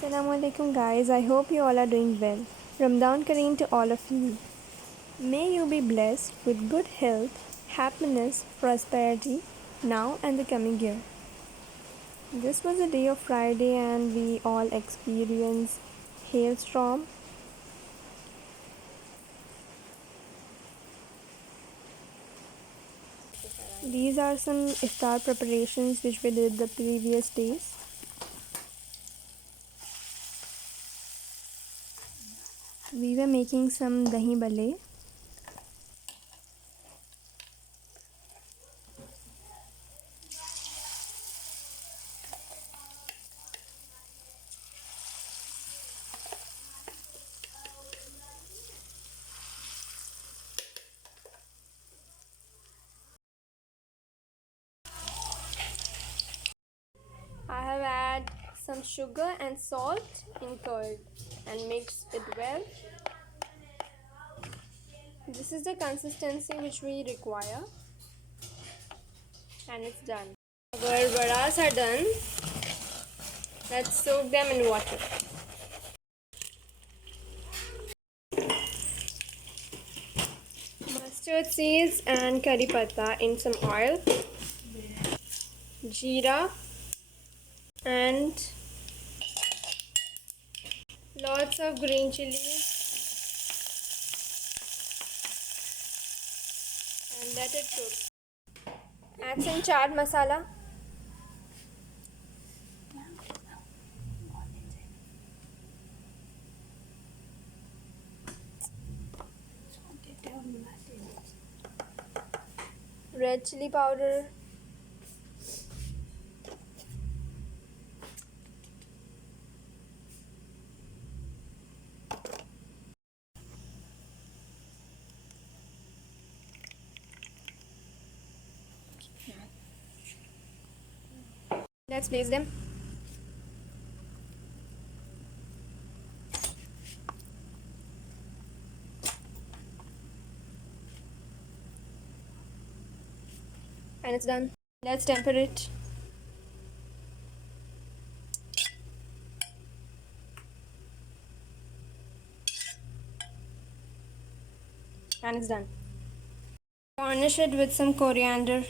Assalamualaikum guys, I hope you all are doing well. Ramadan Kareem to all of you. May you be blessed with good health, happiness, prosperity now and the coming year. This was a day of Friday and we all experienced hailstorm. These are some iftar preparations which we did the previous days. We were making some dahi bale. I have added some sugar and salt in curd and mix it well. This is the consistency which we require and it's done. Our vadas are done. Let's soak them in water. Mustard seeds and curry patta in some oil. Jeera and lots of green chilies and let it cook. Add some chaat masala. Red chili powder. Let's place them. And it's done. Let's temper it. And it's done. Garnish it with some coriander.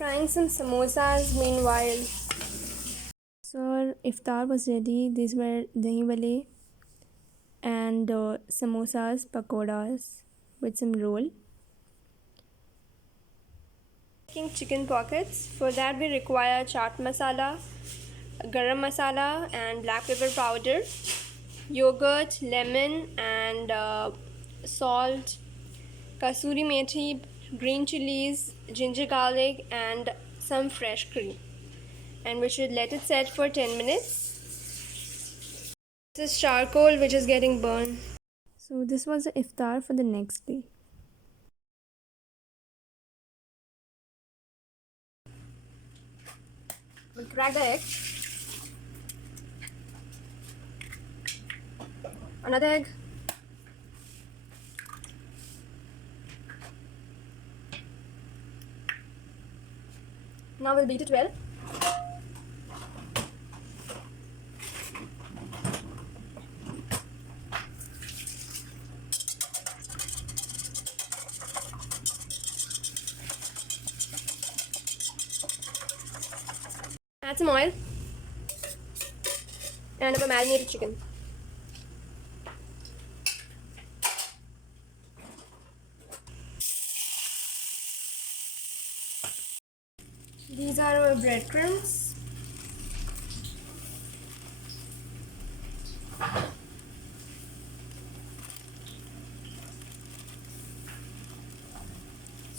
Frying some samosas meanwhile. So our iftar was ready. These were dahi wale and samosas, pakoras with some roll. Making chicken pockets. For that we require chaat masala, garam masala and black pepper powder, yogurt, lemon and salt, kasuri methi, green chilies, ginger garlic and some fresh cream. And we should let it set for 10 minutes. This is charcoal which is getting burned. So this was the iftar for the next day. We'll crack the egg. Another egg. Now we'll beat it well. Add some oil and our marinated chicken. These are our breadcrumbs.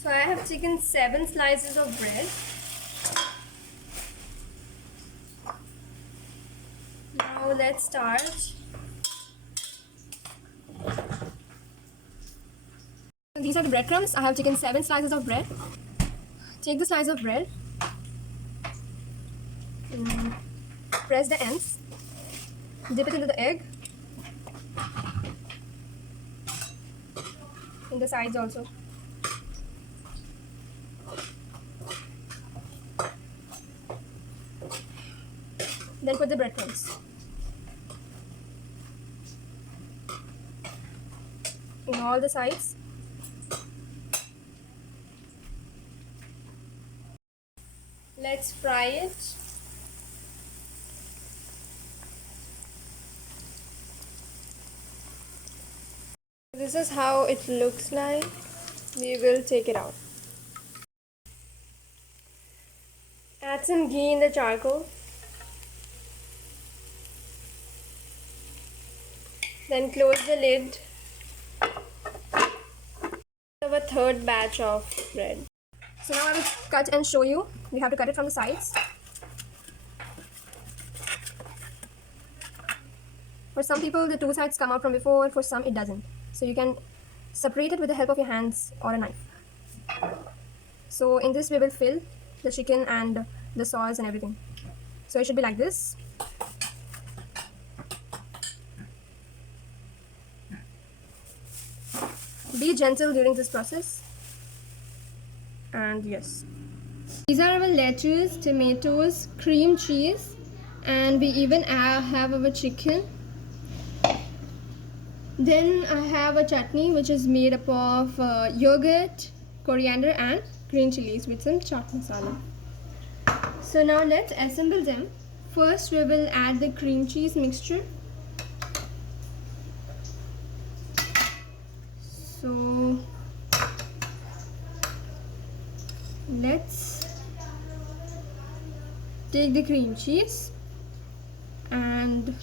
So I have taken 7 slices of bread. Now let's start. These are the breadcrumbs. I have taken 7 slices of bread. Take the slice of bread. Press the ends. Dip it into the egg. In the sides also. Then put the breadcrumbs in all the sides. Let's fry it. This is how it looks like. We will take it out. Add some ghee in the charcoal. Then close the lid. Have a third batch of bread. So now I will cut and show you. We have to cut it from the sides. For some people the two sides come out from before, for some it doesn't. So you can separate it with the help of your hands or a knife. So in this we will fill the chicken and the sauce and everything. So it should be like this. Be gentle during this process. And yes, these are our lettuce, tomatoes, cream cheese, and we even have our chicken. Then I have a chutney which is made up of yogurt, coriander and green chilies with some chaat masala. So now let's assemble them. First we will add the cream cheese mixture. So let's take the cream cheese and